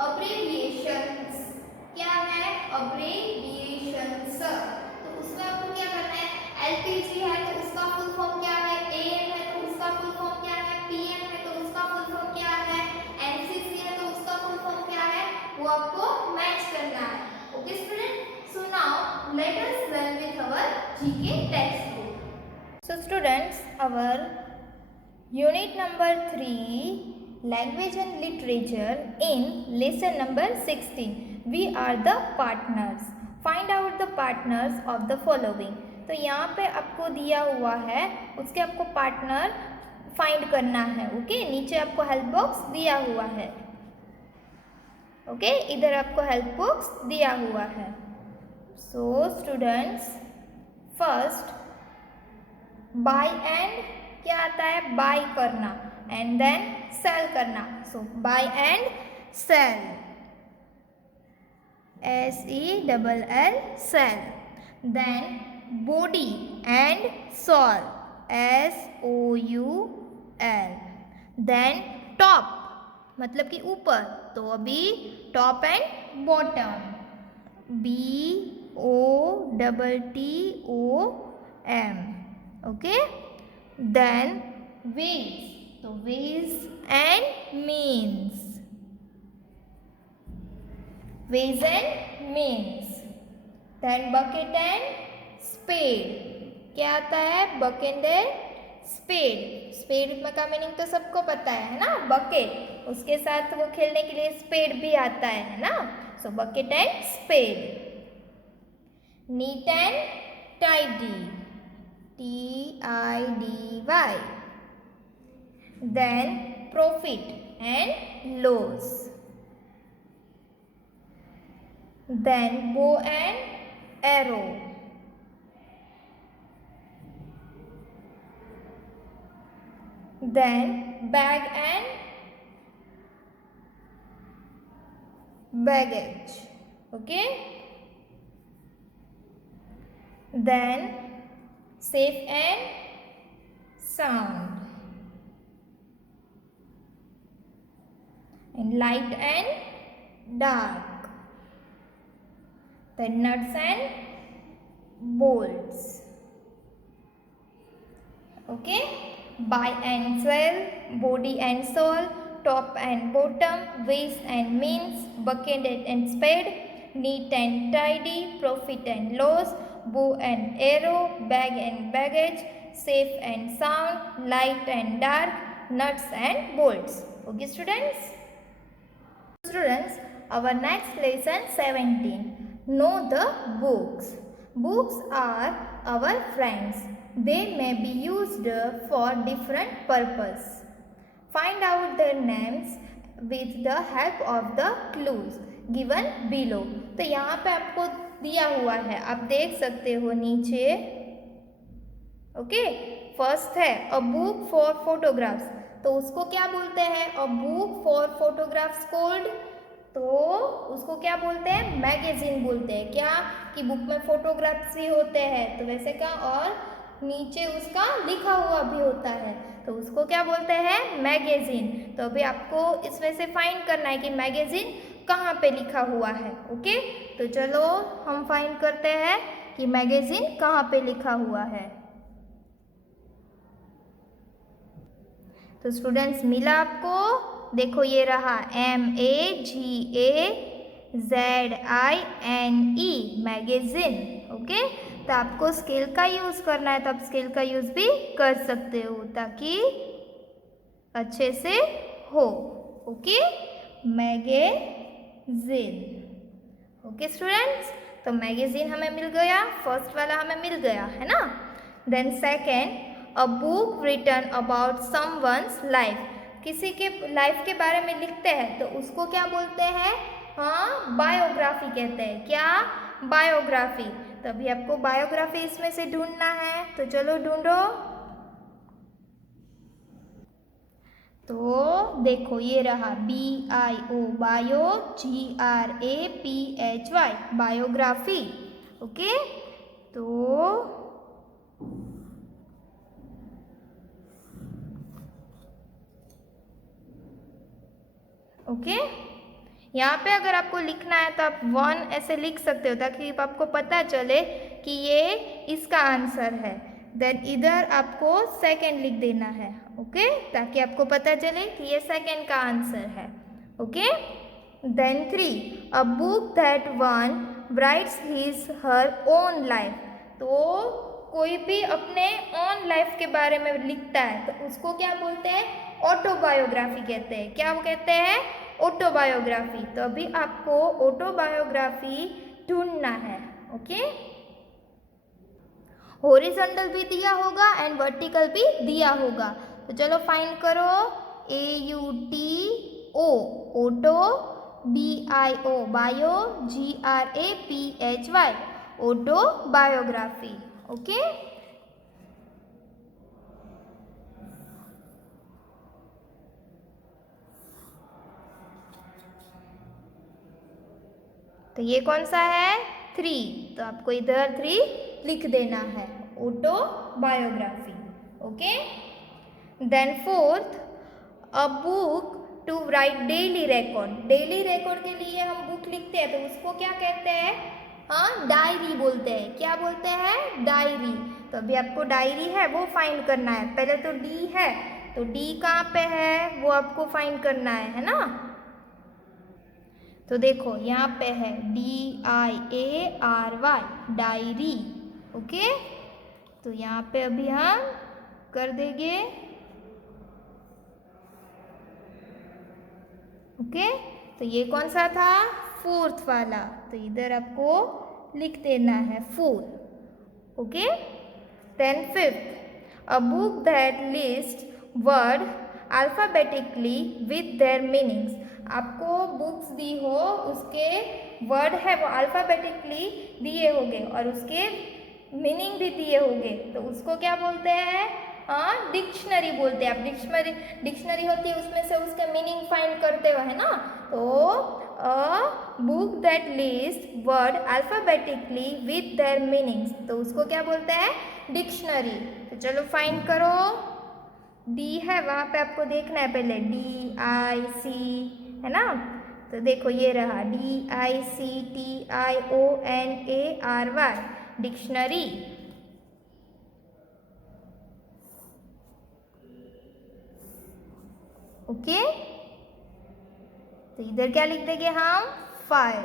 अब्रेविएशंस क्या है? अब्रेविएशंस। तो उसमें आपको क्या करना है? एलपीजी है तो उसका फुल फॉर्म क्या है? एएम है तो उसका फुल फॉर्म क्या है? पीएम है तो उसका फुल फॉर्म क्या है? एनसीसी है तो उसका फुल फॉर्म क्या है? वो आपको मैच करना है। Okay student, so now let us learn with our GK text book. So students, our unit number 3, language and literature, in lesson number 16, we are the partners. Find out the partners of the following. तो यहाँ पे आपको दिया हुआ है, उसके आपको partner find करना है। ओके, नीचे आपको हेल्प बॉक्स दिया हुआ है। ओके, इधर आपको हेल्प बॉक्स दिया हुआ है। So students, first buy and क्या आता है? बाय करना, एंड देन सेल करना। So buy and sell, SELL, sell. Then body and soul, SOUL। Then top मतलब कि ऊपर, तो अभी top and bottom, BOTTOM। Okay, then ways, तो ways and means, ways and means। then bucket and spade, क्या आता है? bucket and spade। spade का मीनिंग तो सबको पता है ना, बकेट। उसके साथ वो खेलने के लिए स्पेड भी आता है ना। So bucket and spade. neat and tidy, TIDY। then profit and loss, then bow and arrow, then bag and baggage। okay, then safe and sound, and light and dark, then nuts and bolts। okay, buy and sell, body and soul, top and bottom, ways and means, bucket and spade, neat and tidy, profit and loss, bow and arrow, bag and baggage, safe and sound, light and dark, nuts and bolts। okay students, our next lesson 17, know the books। books are our friends, they may be used for different purpose। find out their names with the help of the clues given below। तो यहाँ पे आपको दिया हुआ है, आप देख सकते हो नीचे। ओके, फर्स्ट है अ बुक फॉर फोटोग्राफ्स, तो उसको क्या बोलते हैं? A book for photographs cold, तो उसको क्या बोलते हैं? मैगजीन बोलते हैं। क्या कि बुक में फोटोग्राफ्स भी होते हैं, तो वैसे का, और नीचे उसका लिखा हुआ भी होता है, तो उसको क्या बोलते हैं? मैगजीन। तो अभी आपको इसमें से फाइंड करना है कि मैगजीन कहाँ पे लिखा हुआ है। ओके, तो चलो हम फाइंड करते हैं कि मैगजीन कहाँ पे लिखा हुआ है। तो स्टूडेंट्स, मिला आपको? देखो ये रहा MAGAZINE, मैगजीन। ओके, तो आपको स्केल का यूज़ करना है, तो आप स्केल का यूज़ भी कर सकते हो ताकि अच्छे से हो। Okay, magazine. ओके स्टूडेंट्स, तो मैगजीन हमें मिल गया, फर्स्ट वाला हमें मिल गया है ना। Then second, a book written about someone's life, किसी के लाइफ के बारे में लिखते हैं तो उसको क्या बोलते हैं? हाँ, बायोग्राफी कहते हैं। क्या? बायोग्राफी। तो अभी आपको बायोग्राफी इसमें से ढूंढना है, तो चलो ढूंढो। तो देखो ये रहा BIO, bio, GRAPHY, biography. Okay, तो ओके, यहाँ पे अगर आपको लिखना है तो आप 1 ऐसे लिख सकते हो ताकि आपको पता चले कि ये इसका आंसर है। देन इधर आपको सेकंड लिख देना है, ओके, ताकि आपको पता चले कि ये सेकंड का आंसर है, okay. Then 3, a book that one writes his her own life. तो कोई भी अपने ओन लाइफ के बारे में लिखता है तो उसको क्या बोलते हैं? ऑटोबायोग्राफी कहते हैं। क्या वो कहते हैं? ऑटोबायोग्राफी। तो अभी आपको ऑटोबायोग्राफी ढूंढना है, ओके। हॉरिजॉन्टल भी दिया होगा एंड वर्टिकल भी दिया होगा। तो चलो फाइंड करो। AUTO auto, BIO bio, GRAPHY autobiography, okay. तो ये कौन सा है? 3। तो आपको इधर 3 लिख देना है, autobiography, okay. Then 4th, a book to write daily record. Daily record के लिए हम बुक लिखते हैं तो उसको क्या कहते हैं? हाँ, डायरी बोलते हैं। क्या बोलते हैं? डायरी। तो अभी आपको डायरी है वो फाइंड करना है। पहले तो डी है, तो डी कहाँ पे है वो आपको फाइंड करना है ना। तो देखो यहाँ पे है DIARY, डायरी, ओके। तो यहाँ पे अभी हम कर देंगे, ओके। तो ये कौन सा था? 4th वाला। तो इधर आपको लिख देना है 4, okay. Then 5th, a book that list word alphabetically with their meanings. आपको बुक्स दी हो, उसके वर्ड है वो अल्फाबेटिकली दिए होंगे और उसके मीनिंग भी दिए होंगे, तो उसको क्या बोलते हैं? हाँ, डिक्शनरी बोलते हैं। आप डिक्शनरी होती है, उसमें से उसके मीनिंग फाइंड करते हो, है ना। तो a book that list word alphabetically with their meanings, तो उसको क्या बोलते हैं? डिक्शनरी। तो चलो फाइंड करो। डी है, वहाँ पे आपको देखना है पहले DIC, है ना। तो देखो ये रहा DICTIONARY, डिक्शनरी, ओके। तो इधर क्या लिख देंगे हम? 5,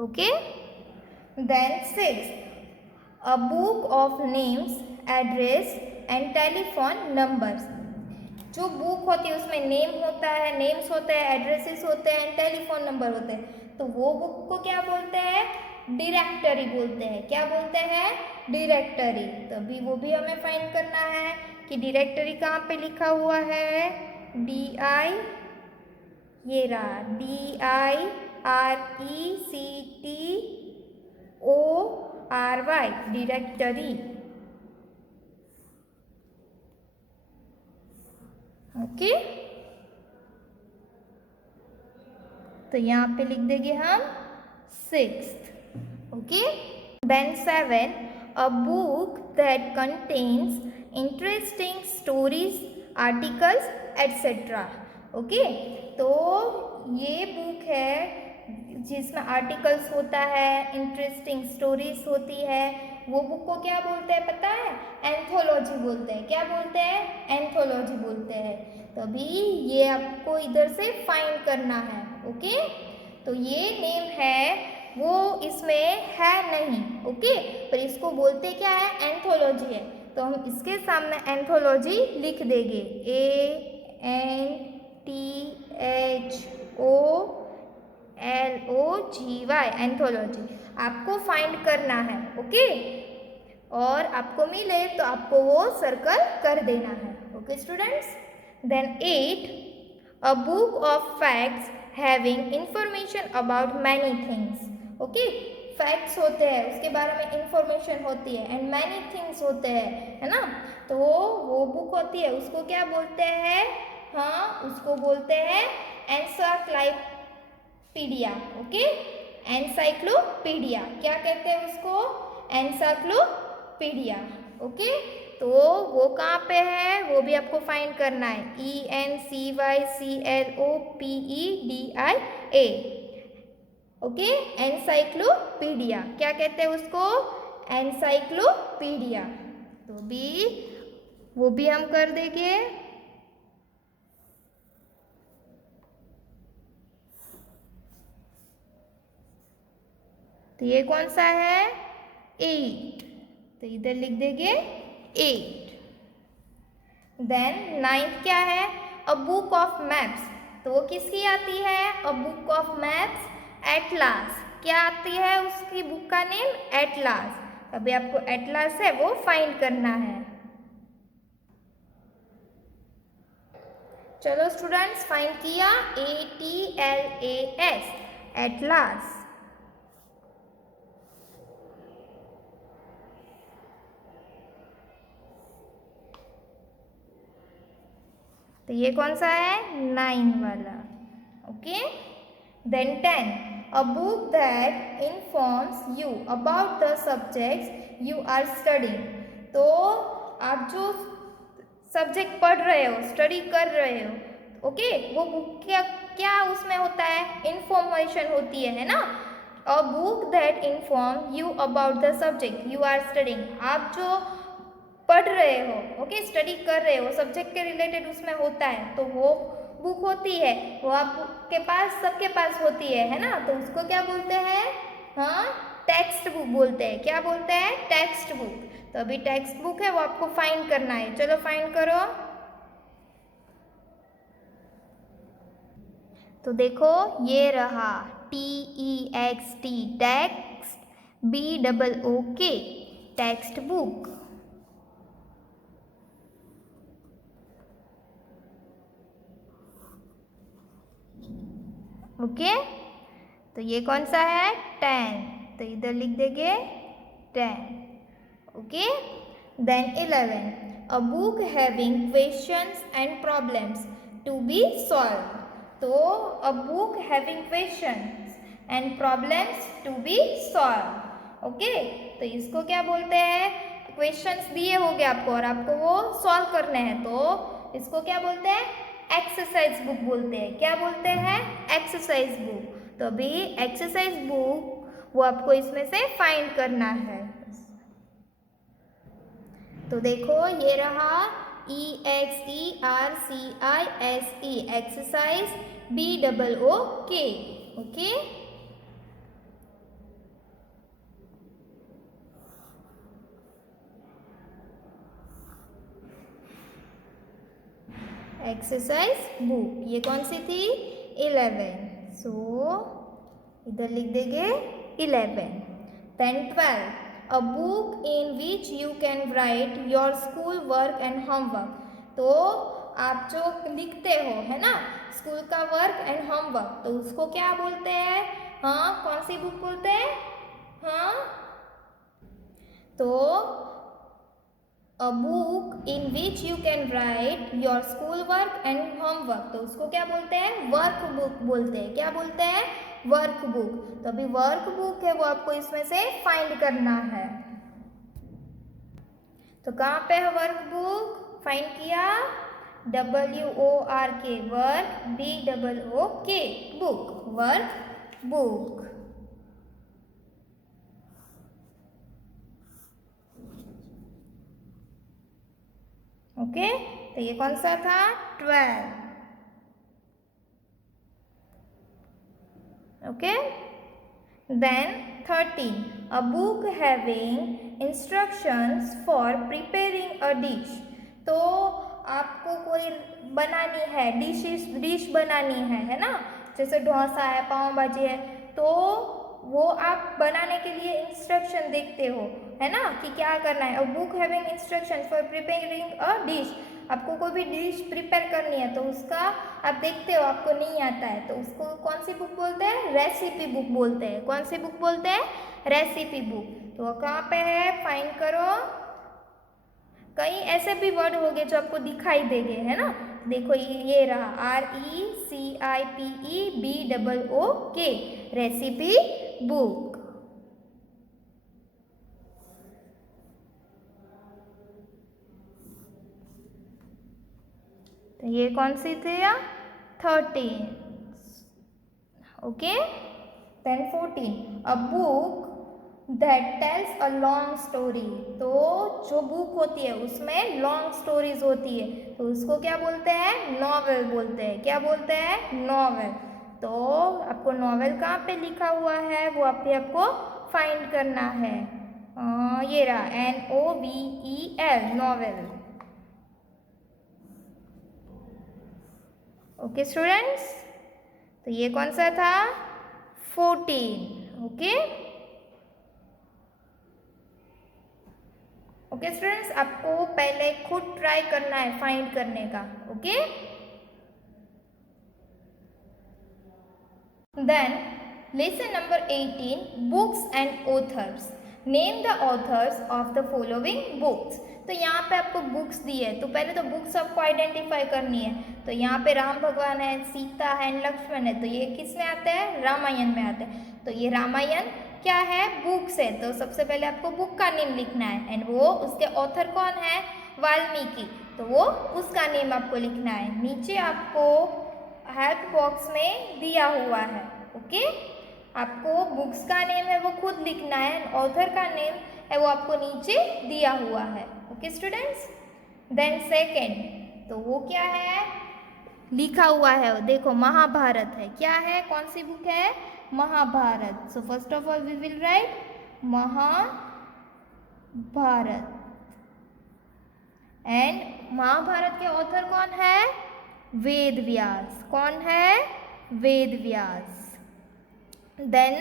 okay. Then 6, a book of names, address and telephone numbers. जो बुक होती है उसमें नेम होता है, नेम्स होते हैं, एड्रेसेस होते हैं, टेलीफोन नंबर होते हैं। तो वो बुक को क्या बोलते हैं? डायरेक्टरी बोलते हैं। क्या बोलते हैं? डायरेक्टरी। तो अभी वो भी हमें फाइंड करना है कि डायरेक्टरी कहाँ पे लिखा हुआ है। ये रहा DIRECTORY, डायरेक्टरी, ओके। तो यहाँ पे लिख देंगे हम 6th, okay. Then 7, a book that contains interesting stories, articles etcetera, okay. तो ये बुक है जिसमें आर्टिकल्स होता है, इंटरेस्टिंग स्टोरीज होती है, वो बुक को क्या बोलते हैं पता है? एंथोलॉजी बोलते हैं। क्या बोलते हैं? एंथोलॉजी बोलते हैं। तो अभी ये आपको इधर से फाइंड करना है, ओके। तो ये नेम है वो इसमें है नहीं, ओके, पर इसको बोलते क्या है? एंथोलॉजी है। तो हम इसके सामने एंथोलॉजी लिख देंगे, ANTHOLOGY, एंथोलॉजी। आपको फाइंड करना है, ओके। और आपको मिले तो आपको वो सर्कल कर देना है, okay students. Then 8, a book of facts having information about many things, okay. Facts होते हैं, उसके बारे में इंफॉर्मेशन होती है, एंड मैनी थिंग्स होते हैं, है ना। तो वो बुक होती है, उसको क्या बोलते हैं? हाँ, उसको बोलते हैं एनसाइक्लोपीडिया, ओके। एनसाइक्लोपीडिया, क्या कहते हैं उसको? Encyclopedia, okay. तो वो कहाँ पे है वो भी आपको फाइंड करना है। ENCYCLOPEDIA, okay, encyclopedia. क्या कहते हैं उसको? एनसाइक्लोपीडिया। तो वो भी हम कर देंगे। तो ये कौन सा है? 8, तो इधर लिख देंगे 8। देन 9th क्या है? अ बुक ऑफ मैप्स। तो वो किसकी आती है? अ बुक ऑफ मैप्स, एटलास। क्या आती है उसकी बुक का नेम? एटलास। अभी आपको एटलास है वो फाइंड करना है। चलो स्टूडेंट्स, फाइंड किया, ATLAS, एटलास। तो ये कौन सा है? 9 वाला, okay. Then 10, a book that informs you about the subjects you are studying. तो आप जो सब्जेक्ट पढ़ रहे हो, स्टडी कर रहे हो, ओके, वो बुक क्या क्या उसमें होता है? इंफॉर्मेशन होती है ना। A book that inform you about the subject you are studying. आप जो पढ़ रहे हो, ओके, स्टडी कर रहे हो, सब्जेक्ट के रिलेटेड उसमें होता है, तो वो बुक होती है, वो आपके पास, सबके पास होती है ना। तो उसको क्या बोलते हैं? हाँ, टेक्स्ट बुक बोलते हैं। क्या बोलते हैं? Text book. तो अभी टेक्स्ट बुक है वो आपको फाइंड करना है। चलो फाइंड करो। तो देखो ये रहा, TEXT, text, BOOK, text book, okay. तो ये कौन सा है? 10, तो इधर लिख देंगे 10, okay. Then 11, a book having questions and problems to be solve. तो a book having questions and problems to be solve, okay. तो इसको क्या बोलते हैं? क्वेश्चंस दिए होंगे आपको और आपको वो सॉल्व करने हैं, तो इसको क्या बोलते हैं? एक्सरसाइज बुक बोलते हैं। क्या बोलते हैं? Exercise book. तो अभी एक्सरसाइज बुक वो आपको इसमें से फाइंड करना है। तो देखो ये रहा, EXERCISE, exercise, BOOK, okay. Exercise book ये कौन सी थी? 11, सो इधर लिख देंगे 11। Then 12, a book in which you can write your school work and homework. तो आप जो लिखते हो, है ना, स्कूल का वर्क एंड होमवर्क, तो उसको क्या बोलते हैं? हाँ, कौन सी बुक बोलते हैं? हाँ, तो a book in which you can write your school work and homework, तो उसको क्या बोलते हैं? वर्क बुक बोलते हैं। क्या बोलते हैं? Work book. तो अभी वर्क बुक है वो आपको इसमें से फाइंड करना है। तो कहाँ पे है वर्क बुक? फाइंड किया, WORK, work, BOOK, book, work book, okay. तो ये कौन सा था? 12, ओके। Then 13, a book having instructions for preparing a dish. तो आपको कोई बनानी है, डिश बनानी है ना, जैसे डोसा है, पाव भाजी है, तो वो आप बनाने के लिए इंस्ट्रक्शन देखते हो, है ना, कि क्या करना है। अ book having instruction for preparing a dish, आपको कोई भी डिश प्रिपेयर करनी है तो उसका आप देखते हो, आपको नहीं आता है, तो उसको कौन सी बुक बोलते हैं? रेसिपी बुक बोलते हैं। कौन सी बुक बोलते हैं? Recipe book. तो वो कहाँ पे है? फाइंड करो। कई ऐसे भी वर्ड होंगे जो आपको दिखाई देंगे, है ना। देखो ये रहा, RECIPE BOOK, रेसिपी बुक, तो ये कौन सी थी? 13. Okay. Then 14. A book that tells a long story. तो जो बुक होती है उसमें लॉन्ग स्टोरीज होती है तो उसको क्या बोलते हैं? नॉवेल बोलते हैं. क्या बोलते हैं? नॉवेल. तो आपको नॉवेल कहाँ पे लिखा हुआ है वो आपको फाइंड करना है. ये रहा NOVEL, नॉवेल. ओके स्टूडेंट्स, तो ये कौन सा था? 14. ओके. ओके स्टूडेंट्स, आपको पहले खुद ट्राई करना है फाइंड करने का. Okay. Then lesson number 18, books and authors. Name the authors of the following books. तो यहाँ पे आपको बुक्स दी है तो पहले तो बुक्स आपको आइडेंटिफाई करनी है. तो यहाँ पे राम भगवान है, सीता है, लक्ष्मण है. तो ये किस में आते हैं? रामायण में आते हैं. तो ये रामायण क्या है? बुक्स है. तो सबसे पहले आपको बुक का नेम लिखना है एंड वो उसके ऑथर कौन है? वाल्मीकि. तो वो उसका नेम आपको लिखना है. नीचे आपको हेल्प बॉक्स में दिया हुआ है. ओके. आपको बुक्स का नेम है वो खुद लिखना है, ऑथर का नेम है वो आपको नीचे दिया हुआ है. Okay students. देन सेकेंड, तो वो क्या है? लिखा हुआ है वो देखो, महाभारत है. क्या है? कौन सी बुक है? Mahabharata. So first of all we will write Mahabharata. And Mahabharata के ऑथर कौन है? वेद व्यास. कौन है? वेद व्यास. Then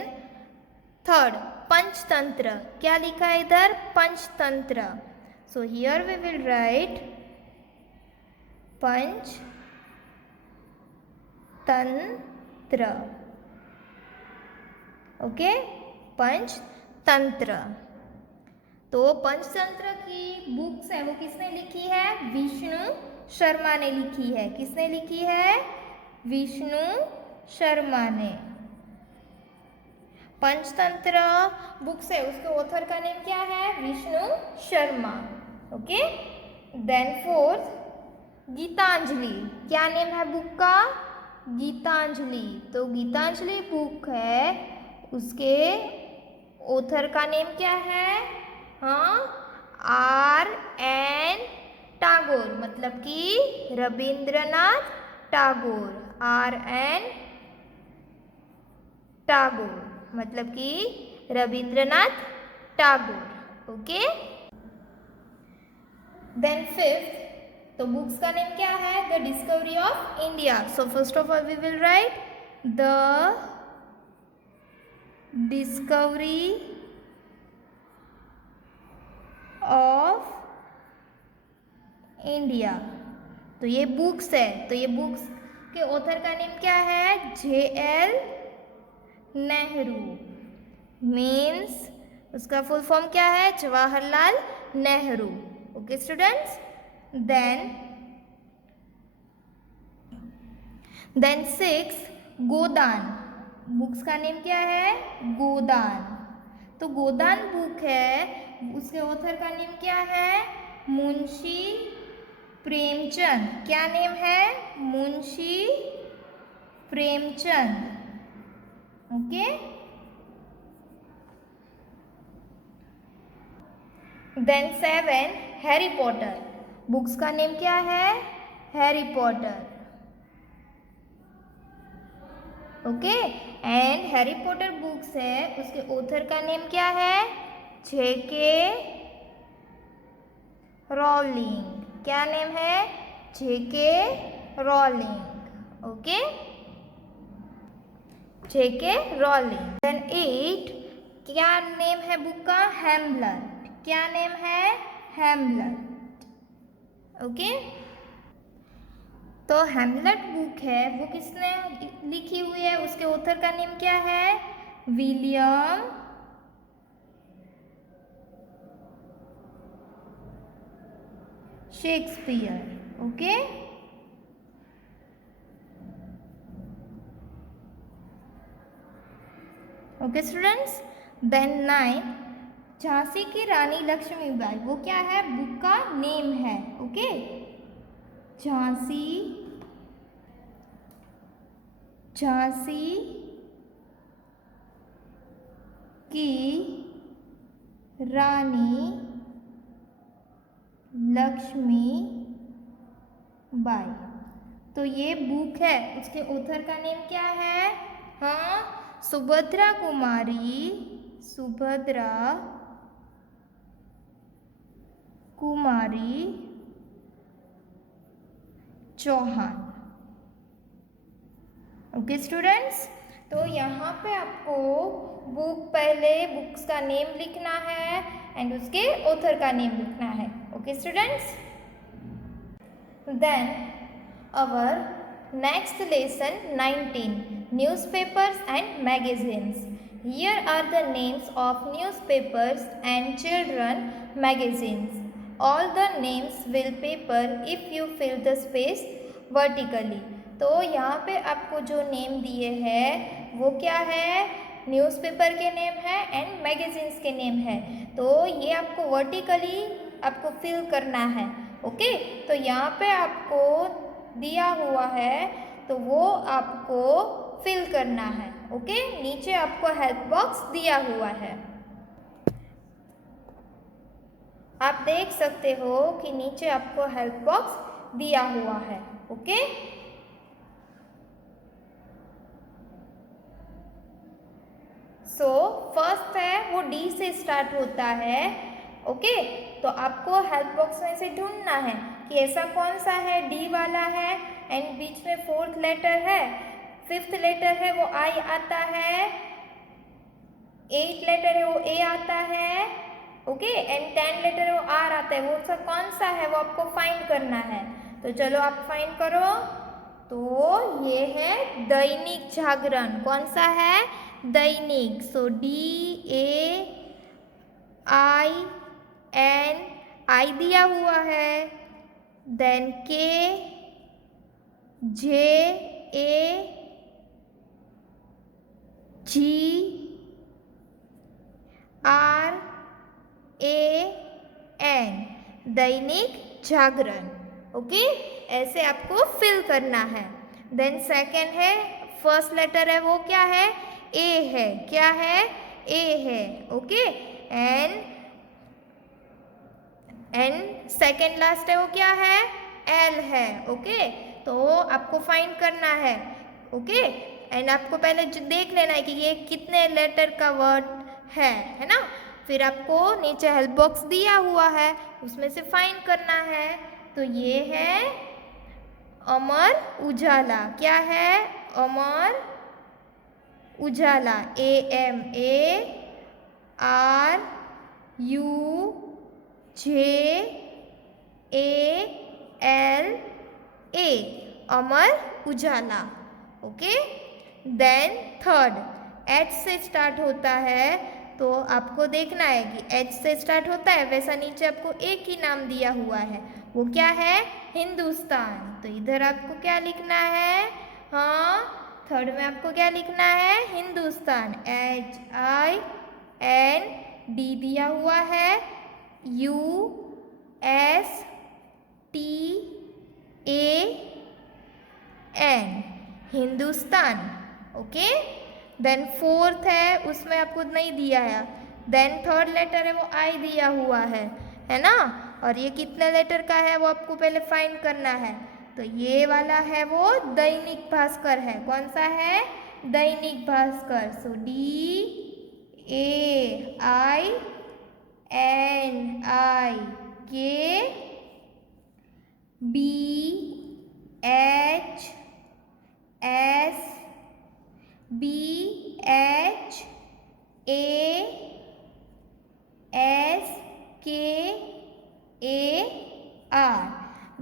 third, Panchatantra. क्या लिखा है इधर? Panchatantra. So here we will write Panchatantra. Okay. Panchatantra. तो पंचतंत्र की बुक्स है वो किसने लिखी है? विष्णु शर्मा ने लिखी है. किसने लिखी है? विष्णु शर्मा ने. पंचतंत्र बुक्स है उसके ऑथर का नेम क्या है? Vishnu Sharma. Okay. Then fourth, Gitanjali. क्या नेम है बुक का? गीतांजलि. तो गीतांजलि बुक है उसके ऑथर का नेम क्या है? हाँ, RN टैगोर. मतलब कि रविंद्रनाथ टैगोर. RN टैगोर मतलब कि Rabindranath Tagore. Okay. Then fifth, तो बुक्स का नेम क्या है? The discovery of India. So first of all we will write the discovery of India. तो ये बुक्स है. तो ये बुक्स के ऑथर का नेम क्या है? JL नेहरू. मीन्स उसका फुल फॉर्म क्या है? Jawaharlal Nehru. Okay students. Then six, Godan. Books का नेम क्या है? गोदान. तो गोदान बुक है उसके ऑथर का नेम क्या है? मुंशी प्रेमचंद. क्या नेम है? Munshi Premchand. Okay. Then seven, Harry Potter. Books का नेम क्या है? Harry Potter. Okay. And Harry Potter books है उसके ऑथर का नेम क्या है? JK Rowling. क्या नेम है? JK Rowling. Okay. JK Rowling. Then 8, क्या नेम है बुक का? हैमलेट. क्या नेम है? हैमलेट. ओके. तो हैमलेट बुक है वो किसने लिखी हुई है? उसके ऑथर का नेम क्या है? William Shakespeare. Okay. Okay students. Then 9, Jhansi की रानी लक्ष्मीबाई. वो क्या है? बुक का नेम है. ओके. झांसी झांसी की रानी लक्ष्मी बाई। तो ये बुक है, उसके ऑथर का नेम क्या है? हाँ, सुभद्रा कुमारी चौहान। ओके स्टूडेंट्स, तो यहाँ पे आपको पहले बुक्स का नेम लिखना है एंड उसके ऑथर का नेम लिखना है। Okay students, then our next lesson 19, newspapers and magazines. Here are the names of newspapers and children magazines. All the names will paper if you fill the space vertically. तो यहाँ पे आपको जो name दिए हैं वो क्या है? न्यूज़पेपर के नेम है एंड मैगजीन्स के नेम है। तो ये आपको वर्टिकली आपको फिल करना है। ओके, तो यहाँ पे आपको दिया हुआ है तो वो आपको फिल करना है। ओके, नीचे आपको हेल्प बॉक्स दिया हुआ है, आप देख सकते हो कि नीचे आपको हेल्प बॉक्स दिया हुआ है। ओके, सो फर्स्ट है वो डी से स्टार्ट होता है। ओके, तो आपको हेल्प बॉक्स में से ढूंढना है कि ऐसा कौन सा है, डी वाला है एंड बीच में फोर्थ लेटर है, फिफ्थ लेटर है वो आई आता है, एट लेटर है वो ए आता है। ओके, एंड 10 लेटर है वो आर आता है। वो सब कौन सा है वो आपको फाइंड करना है। तो चलो आप फाइंड करो। तो ये है दैनिक जागरण। कौन सा है? दैनिक। सो DAIN, आई दिया हुआ है, then KJAGRAN, Dainik Jagran. Okay, ऐसे आपको फिल करना है। देन सेकेंड है, फर्स्ट लेटर है वो क्या है? ए है। क्या है? ए है। ओके, एंड सेकेंड लास्ट है वो क्या है? एल है। ओके, तो आपको फाइंड करना है। ओके, एंड आपको पहले देख लेना है कि ये कितने लेटर का वर्ड है ना। फिर आपको नीचे हेल्प बॉक्स दिया हुआ है, उसमें से फाइंड करना है। तो ये है अमर उजाला। क्या है? Amar Ujala. AMARUJALA, Amar Ujala. Okay, then third H से स्टार्ट होता है। तो आपको देखना है कि एच से स्टार्ट होता है, वैसा नीचे आपको एक ही नाम दिया हुआ है, वो क्या है? हिंदुस्तान। तो इधर आपको क्या लिखना है? हाँ, थर्ड में आपको क्या लिखना है? हिंदुस्तान। HIND दिया हुआ है, USTAN, Hindustan. Okay, then fourth है, उसमें आपको नहीं दिया है। देन थर्ड लेटर है वो आई दिया हुआ है ना। और ये कितने लेटर का है वो आपको पहले फाइंड करना है। तो ये वाला है वो दैनिक भास्कर है। कौन सा है? दैनिक भास्कर। सो DAINIKBHSBHASKAR,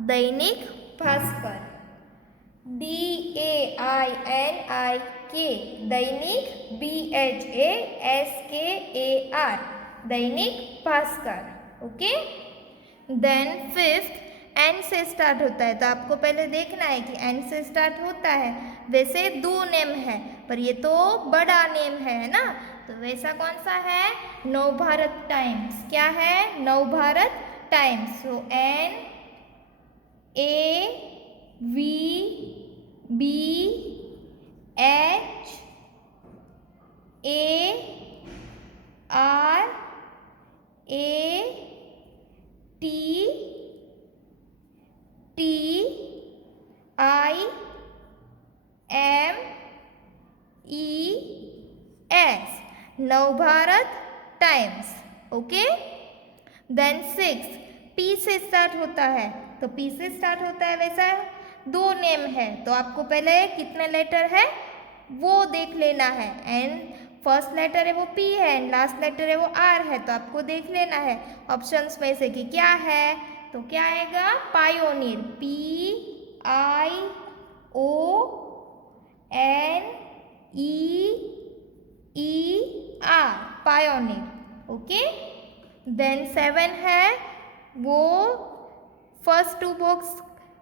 Dainik Bhaskar. DAINIK, Dainik. BHASKAR, Dainik Bhaskar. Okay, then fifth N से स्टार्ट होता है। तो आपको पहले देखना है कि एन से स्टार्ट होता है। वैसे दो नेम है पर ये तो बड़ा नेम है ना। तो वैसा कौन सा है? नवभारत टाइम्स। क्या है? Navbharat times. So NAVBHARAT V B H A R A T T I M E S, Navbharat Times. Okay, then 6 P से स्टार्ट होता है, तो P से स्टार्ट होता है, वैसा दो नेम है तो आपको पहले कितने लेटर है वो देख लेना है। एंड फर्स्ट लेटर है वो P है एंड लास्ट लेटर है वो R है, तो आपको देख लेना है ऑप्शंस में से कि क्या है। तो क्या आएगा, pioneer, PIONEER, pioneer. Okay, then 7 है वो फर्स्ट 2 बॉक्स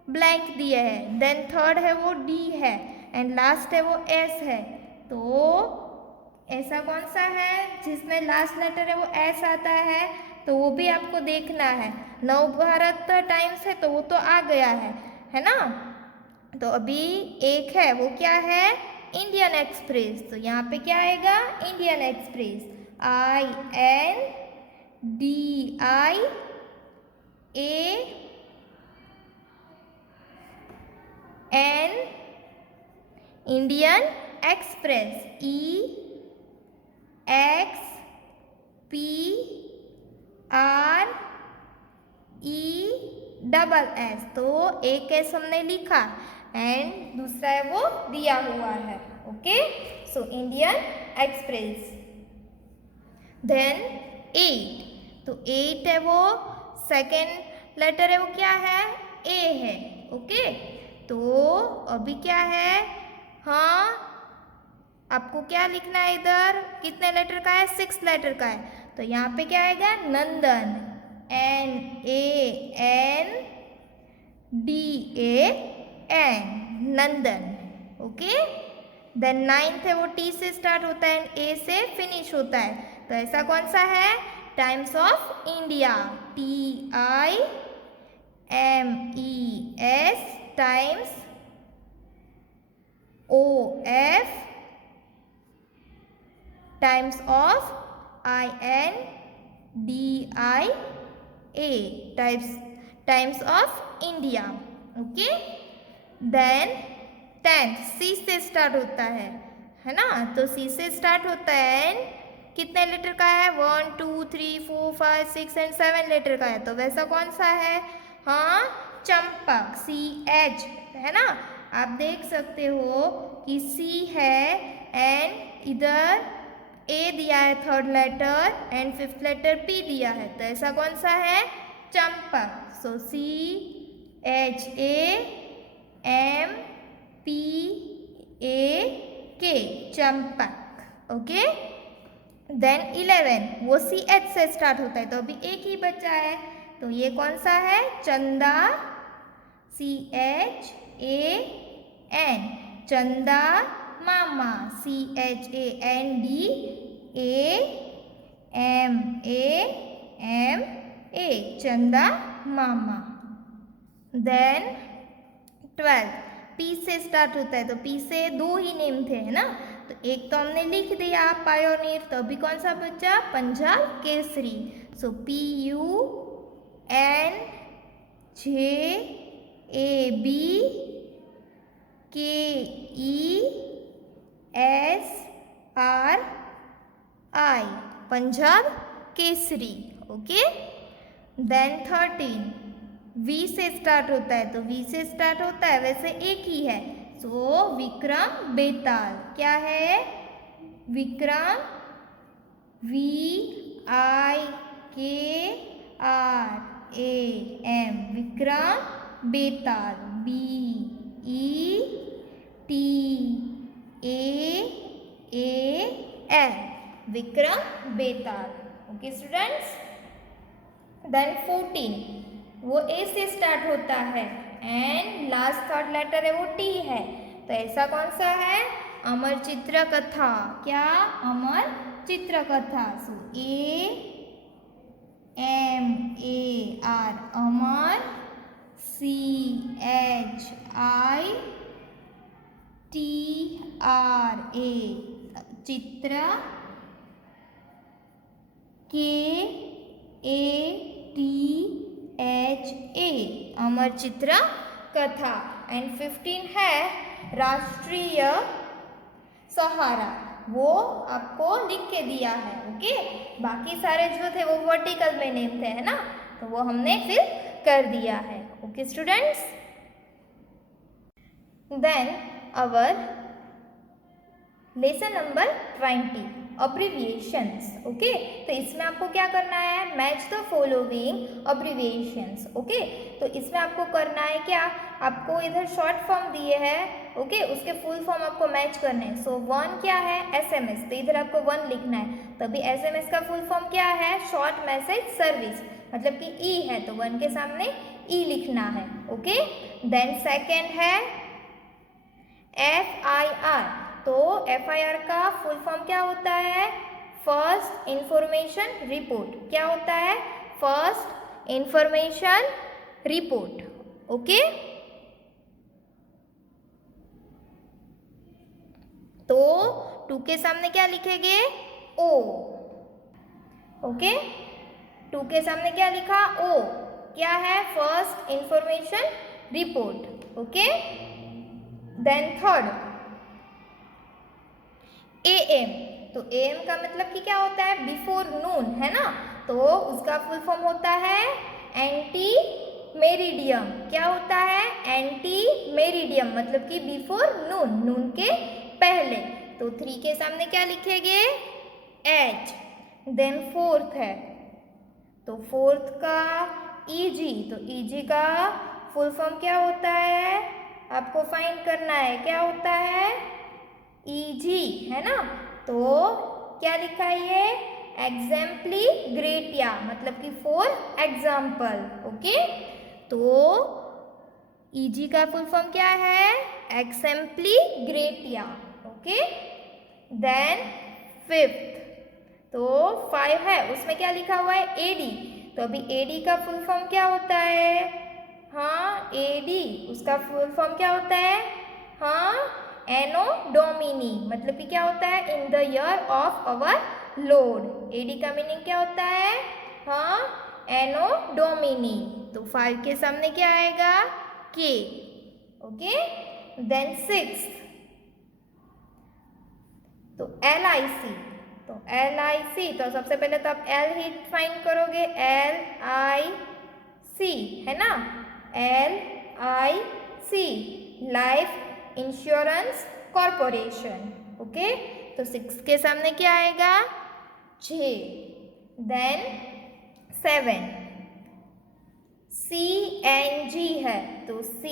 ब्लैंक दिए है, देन थर्ड है वो D है एंड लास्ट है वो S है। तो ऐसा कौन सा है जिसमें लास्ट लेटर है वो S आता है, तो वो भी आपको देखना है। नवभारत टाइम्स है तो वो तो आ गया है ना। तो अभी एक है वो क्या है, इंडियन एक्सप्रेस, तो यहाँ पे क्या आएगा, Indian express, INDIAN, Indian express, EXPRESS, तो एक एस हमने लिखा एंड दूसरा है वो दिया हुआ है। Okay, so Indian Express. Then 8, तो 8 है वो सेकेंड लेटर है वो क्या है, A है। ओके, तो अभी क्या है, हाँ आपको क्या लिखना है, इधर कितने लेटर का है, 6 लेटर का है, तो यहाँ पे क्या आएगा, नंदन, NANDAN, नंदन। ओके, देन 9th है वो T से स्टार्ट होता है एंड A से फिनिश होता है, तो ऐसा कौन सा है, Times of India, TIMES, Times, OF, Times of, INDIA, Times of India. Okay, then 10th C से स्टार्ट होता है ना, तो C से स्टार्ट होता है एंड कितने लेटर का है, 1 2 3 4 5 6 एंड 7 लेटर का है, तो वैसा कौन सा है, हाँ चंपक, CH है ना। आप देख सकते हो कि C है एंड इधर A दिया है third letter and fifth letter P दिया है, तो ऐसा कौन सा है, Champak. So CHAMPAK, Champak. Okay, then 11 वो CH से स्टार्ट होता है, तो अभी एक ही बचा है, तो ये कौन सा है, चंदा, CHAN, चंदा मामा, CHANDAMAMA, चंदा मामा। देन 12 P से स्टार्ट होता है, तो P से 2 ही नेम थे है ना, तो एक तो हमने लिख दिया पायोनियर, तो अभी कौन सा बचा, Punjab Kesari, so PUNJABKESRI, Punjab Kesari. Okay, then 13 V से स्टार्ट होता है, तो V से स्टार्ट होता है, वैसे एक ही है, सो विक्रम बेताल, क्या है, विक्रम, VIKRAM, विक्रम बेताल, BETAAL, विक्रम बेताल। ओके स्टूडेंट्स, देन 14 वो A से स्टार्ट होता है एंड लास्ट थर्ड लेटर है वो T है, तो ऐसा कौन सा है, अमर चित्र कथा, क्या, अमर चित्र कथा, सो AMAR, अमर, चित्र KATHA अमर चित्र कथा। एंड 15 है राष्ट्रीय सहारा, वो आपको लिख के दिया है। ओके, बाकी सारे जो थे वो वर्टिकल में नेम थे, है ना, तो वो हमने फिर कर दिया है। ओके स्टूडेंट्स, देन अवर लेसन नंबर 20 अब्रिविएशंस। ओके, तो इसमें आपको क्या करना है, मैच द फॉलोइंग अब्रिविएशंस। ओके, तो इसमें आपको करना है क्या, आपको इधर शॉर्ट फॉर्म दिए हैं, ओके, उसके फुल फॉर्म आपको मैच करने हैं। सो 1 क्या है, SMS, तो इधर आपको 1 लिखना है। तभी SMS का फुल फॉर्म क्या है, शॉर्ट मैसेज सर्विस, मतलब कि E है तो 1 के सामने E लिखना है। ओके, देन सेकेंड है FIR, तो FIR का फुल फॉर्म क्या होता है, फर्स्ट इंफॉर्मेशन रिपोर्ट। क्या होता है, फर्स्ट इंफॉर्मेशन रिपोर्ट। ओके, तो 2 के सामने क्या लिखेंगे, O। ओके, 2 के सामने क्या लिखा, O, क्या है, first information report. Okay, then third AM, तो AM का मतलब कि क्या होता है, बिफोर नून, है ना, तो उसका फुल फॉर्म होता है एंटी मेरिडियम। क्या होता है, एंटी मेरिडियम, मतलब कि बिफोर नून, नून के पहले। तो 3 के सामने क्या लिखेंगे, H। देन फोर्थ है, तो फोर्थ का EG, तो EG का फुल फॉर्म क्या होता है, आपको फाइंड करना है, क्या होता है, EG, है ना, तो क्या लिखा है ये, एग्जाम्पली ग्रेटिया, मतलब कि फॉर एग्जाम्पल। ओके, तो EG का फुल फॉर्म क्या है, एग्जाम्पली ग्रेटिया। ओके, देन फिफ्थ, तो 5 है, उसमें क्या लिखा हुआ है, AD, तो अभी AD का फुल फॉर्म क्या होता है, हाँ AD, उसका फुल फॉर्म क्या होता है, हाँ एनो डोमिनी, मतलब कि क्या होता है, in the year of our Lord. AD का मीनिंग क्या होता है, हाँ एनो डोमिनी, तो 5 के सामने क्या आएगा, K। ओके, देन 6, तो LIC, तो LIC, तो सबसे पहले तो आप L ही फाइंड करोगे, LIC, है ना, LIC, life insurance corporation. Okay, तो 6 के सामने क्या आएगा, J। देन 7 CNG है, तो C,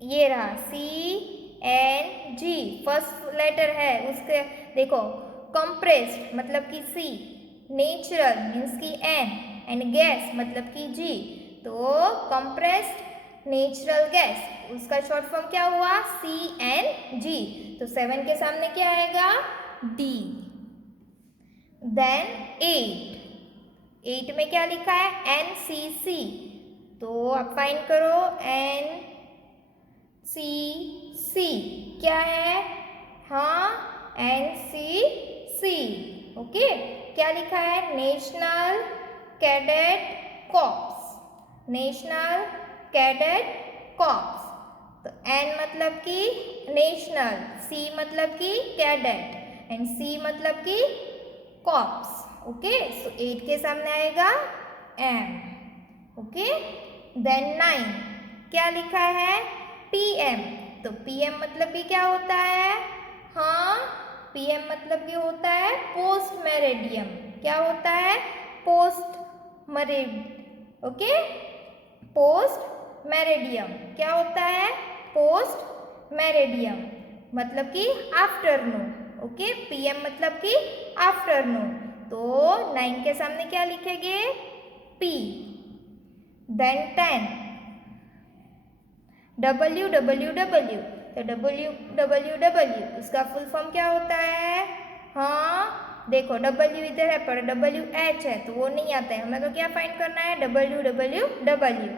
ये रहा CNG, फर्स्ट लेटर है उसके, देखो कंप्रेस्ड मतलब कि C, नेचुरल मीन्स की N, एंड गैस मतलब कि G, तो कंप्रेस्ड नेचुरल गैस, उसका शॉर्ट फॉर्म क्या हुआ, CNG, तो 7 के सामने क्या आएगा, D। देन 8 में क्या लिखा है, NCC, तो आप फाइंड करो, NCC क्या है, हाँ NCC। ओके, क्या लिखा है, national cadet corps, national cadet corps, तो N मतलब कि नेशनल, C मतलब कि कैडेट, एंड C मतलब कि कॉर्प्स। ओके, सो 8 के सामने आएगा M। ओके, देन 9 क्या लिखा है, PM, तो PM मतलब कि क्या होता है, हाँ PM मतलब कि होता है पोस्ट मेरिडियम। क्या होता है, post married, okay, post meridiem क्या होता है, पोस्ट मेरिडियम मतलब कि आफ्टरनून। ओके, PM मतलब कि आफ्टरनून, तो 9 के सामने क्या लिखेंगे, P। देन 10 WWW, तो WWW उसका फुल फॉर्म क्या होता है, हाँ देखो W इधर है पर WH है तो वो नहीं आता है, हमें तो क्या फाइंड करना है, WWW।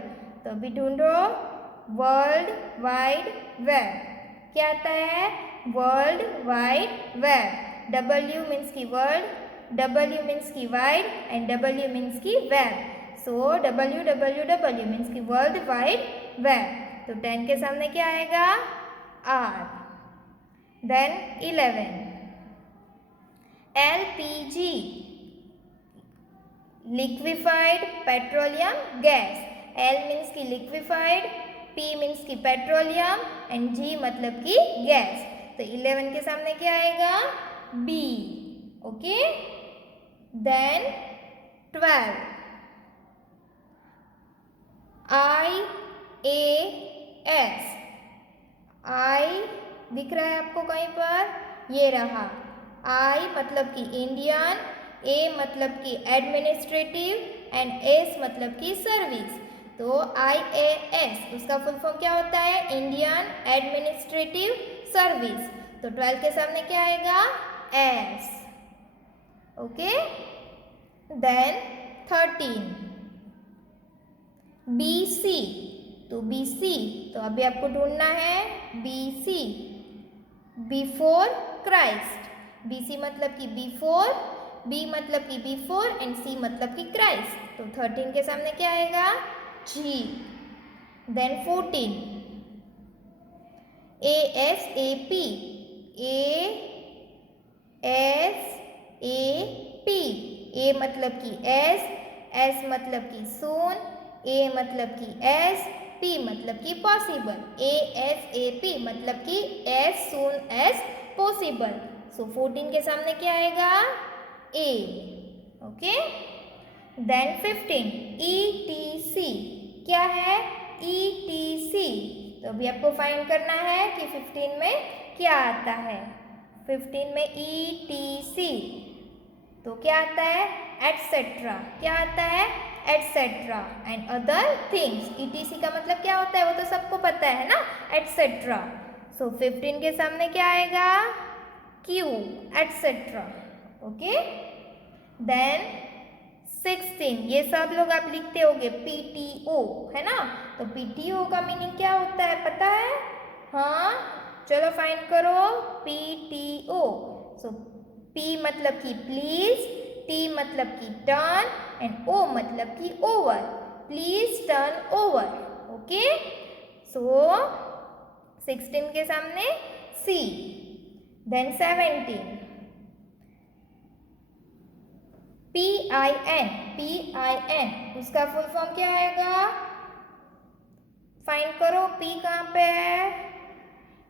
तो अभी ढूंढो, वर्ल्ड वाइड वेब क्या आता है? World wide web. W means की वर्ल्ड, W मीन्स की वाइड एंड W मीन्स की वेब। सो WWW मीन्स की वर्ल्ड वाइड वेब। तो 10 के सामने क्या आएगा? R। Then 11 LPG, liquefied petroleum gas. L means की लिक्विफाइड, P मीन्स की पेट्रोलियम एंड G मतलब की गैस। तो 11 के सामने क्या आएगा? B। Okay. Then 12 IAS, I दिख रहा है आपको कहीं पर? ये रहा। I मतलब कि इंडियन, A मतलब कि एडमिनिस्ट्रेटिव एंड S मतलब कि सर्विस। तो IAS उसका फुल फॉर्म क्या होता है? Indian administrative service. तो 12 के सामने क्या आएगा? S। ओके। देन 13 BC, तो BC तो अभी आपको ढूंढना है BC, बिफोर क्राइस्ट। BC मतलब कि बिफोर, B मतलब कि बिफोर एंड C मतलब कि क्राइस्ट। तो 13 के सामने क्या आएगा? G। Then 14 ASAP, ASAP, A मतलब कि S मतलब कि सून, A मतलब कि S, P मतलब कि पॉसिबल। ASAP मतलब कि as soon as possible। सो 14 के सामने क्या आएगा? A। ओके। देन 15 ETC, क्या है? ETC। तो अभी आपको फाइंड करना है कि 15 में क्या आता है। 15 में ETC तो क्या आता है? एटसेट्रा। क्या आता है? Etcetera and other things. ETC का मतलब क्या होता है वो तो सबको पता है ना, एटसेट्रा। सो 15 के सामने क्या आएगा? Q, etcetera. ओके। देन 16, ये सब लोग आप लिखते होगे PTO, है ना? तो PTO का मीनिंग क्या होता है पता है? हाँ, चलो फाइंड करो। PTO, सो P मतलब कि प्लीज, T मतलब कि टर्न एंड O मतलब कि over. Please turn over. Okay. So 16 के सामने C। देन 17 PIN, उसका फुल फॉर्म क्या आएगा? फाइंड करो, P कहाँ पे है?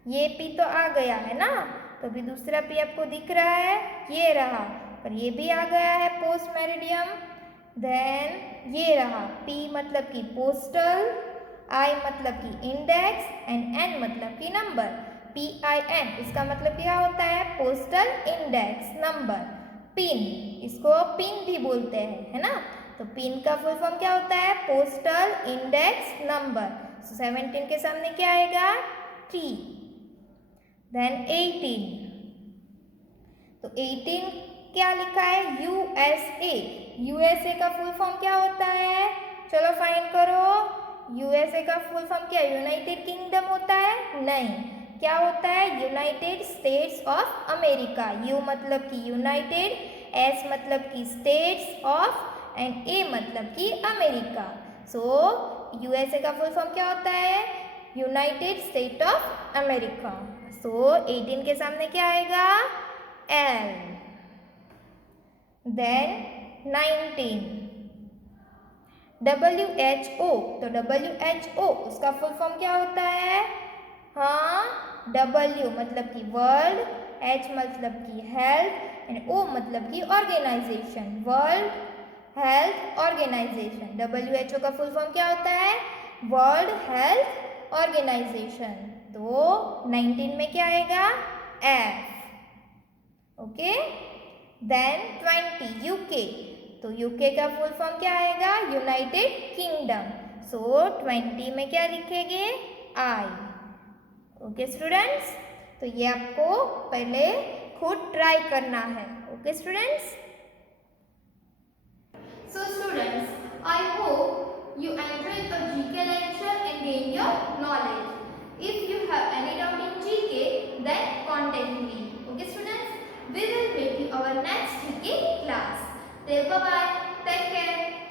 ये P तो आ गया है ना, तो अभी दूसरा P आपको दिख रहा है, ये रहा, पर ये भी आ गया है पोस्ट मेरिडियम। देन ये रहा P मतलब कि पोस्टल, I मतलब कि इंडेक्स एंड N मतलब कि नंबर। PIN इसका मतलब क्या होता है? Postal index number. पिन, इसको पिन भी बोलते हैं, है ना? तो पिन का फुल फॉर्म क्या होता है? Postal index number. 17 के सामने क्या आएगा? T। देन 18, तो 18 क्या लिखा है? USA। USA का फुल फॉर्म क्या होता है? चलो फाइंड करो। USA का फुल फॉर्म क्या? यूनाइटेड किंगडम होता है? नहीं, क्या होता है? United states of America. U मतलब कि यूनाइटेड, S मतलब कि स्टेट्स ऑफ एंड A मतलब कि अमेरिका। सो USA का फुल फॉर्म क्या होता है? United state of America. So 18 के सामने क्या आएगा? L। देन 19 WHO, तो WHO उसका फुल फॉर्म क्या होता है? हाँ, W मतलब कि वर्ल्ड, H मतलब कि हेल्थ एंड O मतलब कि organisation, world health organisation. WHO का फुल फॉर्म क्या होता है? World health organisation. तो 19 में क्या आएगा? F। ओके। देन 20 UK, तो UK का फुल फॉर्म क्या आएगा? United kingdom. सो 20 में क्या लिखेंगे? I। ओके स्टूडेंट्स, तो ये आपको पहले खुद ट्राई करना है। Okay students. So students, I hope you enjoyed the GK lecture. gain your knowledge. If you have any doubt in GK, then contact me. Okay students, we will meet you our next GK class. Till bye bye. Take care.